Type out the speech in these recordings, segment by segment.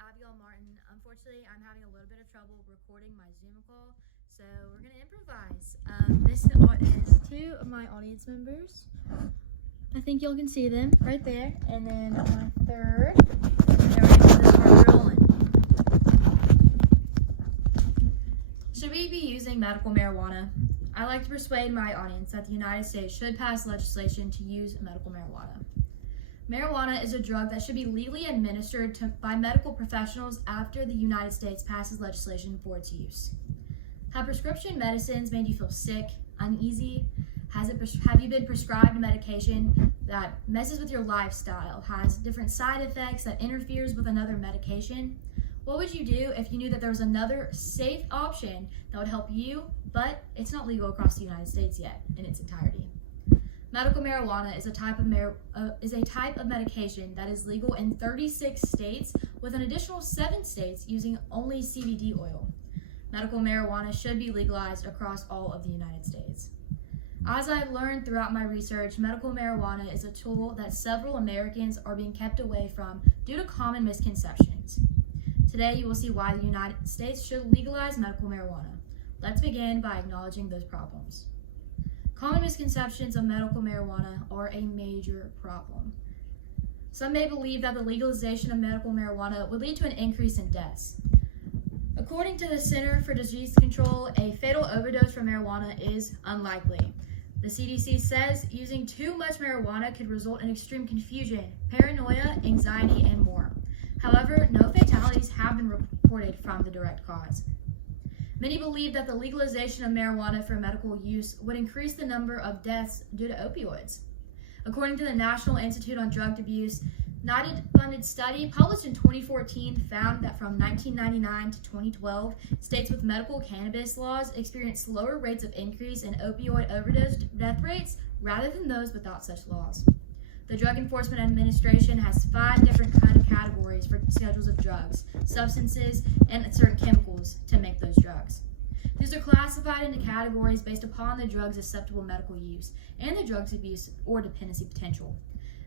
Abigail Martin. Unfortunately, I'm having a little bit of trouble recording my Zoom call, so we're going to improvise. This is two of my audience members. I think y'all can see them right there. And then my third. There we go, this part rolling. Should we be using medical marijuana? I like to persuade my audience that the United States should pass legislation to use medical marijuana. Marijuana is a drug that should be legally administered by medical professionals after the United States passes legislation for its use. Have prescription medicines made you feel sick, uneasy? Have you been prescribed medication that messes with your lifestyle, has different side effects that interferes with another medication? What would you do if you knew that there was another safe option that would help you, but it's not legal across the United States yet in its entirety? Medical marijuana is a type of medication that is legal in 36 states, with an additional 7 states using only CBD oil. Medical marijuana should be legalized across all of the United States. As I've learned throughout my research, medical marijuana is a tool that several Americans are being kept away from due to common misconceptions. Today, you will see why the United States should legalize medical marijuana. Let's begin by acknowledging those problems. Common misconceptions of medical marijuana are a major problem. Some may believe that the legalization of medical marijuana would lead to an increase in deaths. According to the Center for Disease Control, a fatal overdose from marijuana is unlikely. The CDC says using too much marijuana could result in extreme confusion, paranoia, anxiety, and more. However, no fatalities have been reported from the direct cause. Many believe that the legalization of marijuana for medical use would increase the number of deaths due to opioids. According to the National Institute on Drug Abuse, United-funded study published in 2014 found that from 1999 to 2012, states with medical cannabis laws experienced lower rates of increase in opioid overdose death rates rather than those without such laws. The Drug Enforcement Administration has 5 different kind of categories for schedules of drugs, substances, and certain chemicals to make those drugs. These are classified into categories based upon the drug's acceptable medical use and the drug's abuse or dependency potential.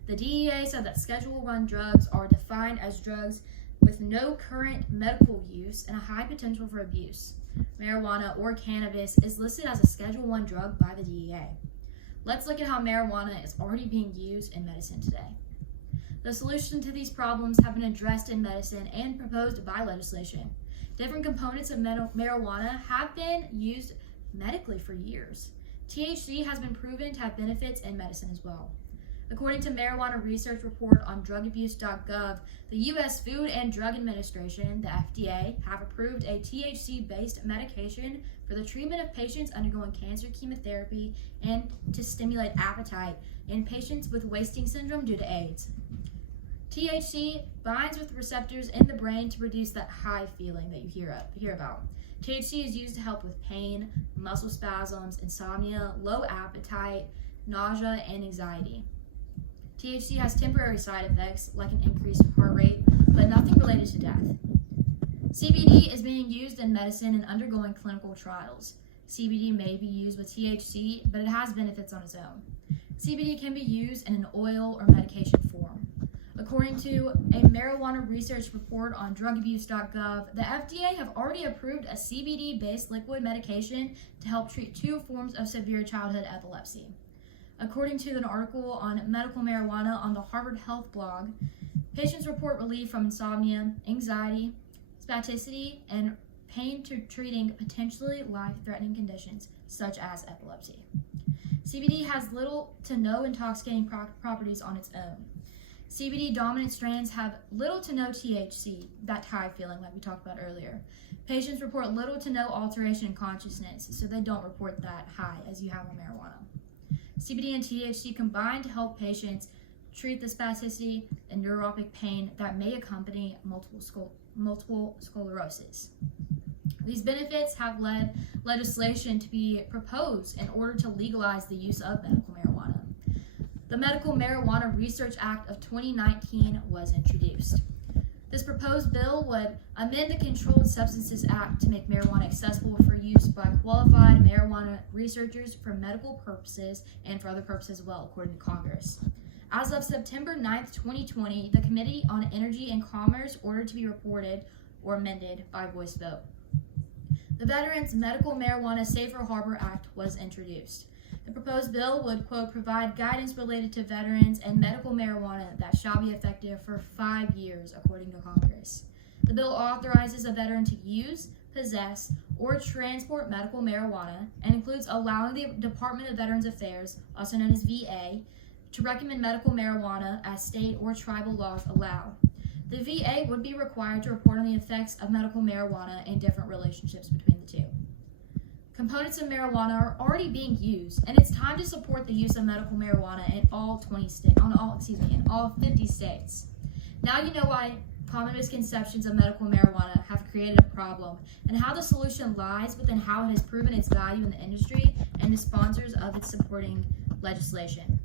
The DEA said that Schedule I drugs are defined as drugs with no current medical use and a high potential for abuse. Marijuana or cannabis is listed as a Schedule I drug by the DEA. Let's look at how marijuana is already being used in medicine today. The solution to these problems have been addressed in medicine and proposed by legislation. Different components of marijuana have been used medically for years. THC has been proven to have benefits in medicine as well. According to marijuana research report on drugabuse.gov, the U.S. Food and Drug Administration, the FDA, have approved a THC-based medication for the treatment of patients undergoing cancer chemotherapy and to stimulate appetite in patients with wasting syndrome due to AIDS. THC binds with receptors in the brain to produce that high feeling that you hear about. THC is used to help with pain, muscle spasms, insomnia, low appetite, nausea, and anxiety. THC has temporary side effects like an increased heart rate, but nothing related to death. CBD is being used in medicine and undergoing clinical trials. CBD may be used with THC, but it has benefits on its own. CBD can be used in an oil or medication form. According to a marijuana research report on drugabuse.gov, the FDA have already approved a CBD-based liquid medication to help treat 2 forms of severe childhood epilepsy. According to an article on medical marijuana on the Harvard Health blog, patients report relief from insomnia, anxiety, spasticity, and pain to treating potentially life-threatening conditions such as epilepsy. CBD has little to no intoxicating properties on its own. CBD dominant strains have little to no THC, that high feeling like we talked about earlier. Patients report little to no alteration in consciousness, so they don't report that high as you have on marijuana. CBD and THC combine to help patients treat the spasticity and neuropathic pain that may accompany multiple sclerosis. These benefits have led legislation to be proposed in order to legalize the use of medical marijuana. The Medical Marijuana Research Act of 2019 was introduced. This proposed bill would amend the Controlled Substances Act to make marijuana accessible for use by qualified marijuana researchers for medical purposes and for other purposes as well, according to Congress. As of September 9th, 2020, the Committee on Energy and Commerce ordered to be reported or amended by voice vote. The Veterans Medical Marijuana Safer Harbor Act was introduced. The proposed bill would, quote, provide guidance related to veterans and medical marijuana that shall be effective for 5 years, according to Congress. The bill authorizes a veteran to use, possess, or transport medical marijuana and includes allowing the Department of Veterans Affairs, also known as VA, to recommend medical marijuana as state or tribal laws allow. The VA would be required to report on the effects of medical marijuana and different relationships between the two. Components of marijuana are already being used, and it's time to support the use of medical marijuana in all 50 states. Now you know why common misconceptions of medical marijuana have created a problem, and how the solution lies within how it has proven its value in the industry and the sponsors of its supporting legislation.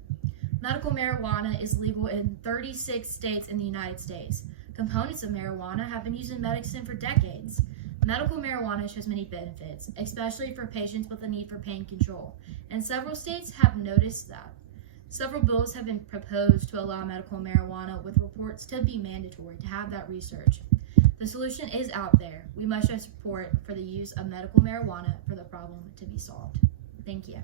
Medical marijuana is legal in 36 states in the United States. Components of marijuana have been used in medicine for decades. Medical marijuana shows many benefits, especially for patients with a need for pain control, and several states have noticed that. Several bills have been proposed to allow medical marijuana, with reports to be mandatory to have that research. The solution is out there. We must show support for the use of medical marijuana for the problem to be solved. Thank you.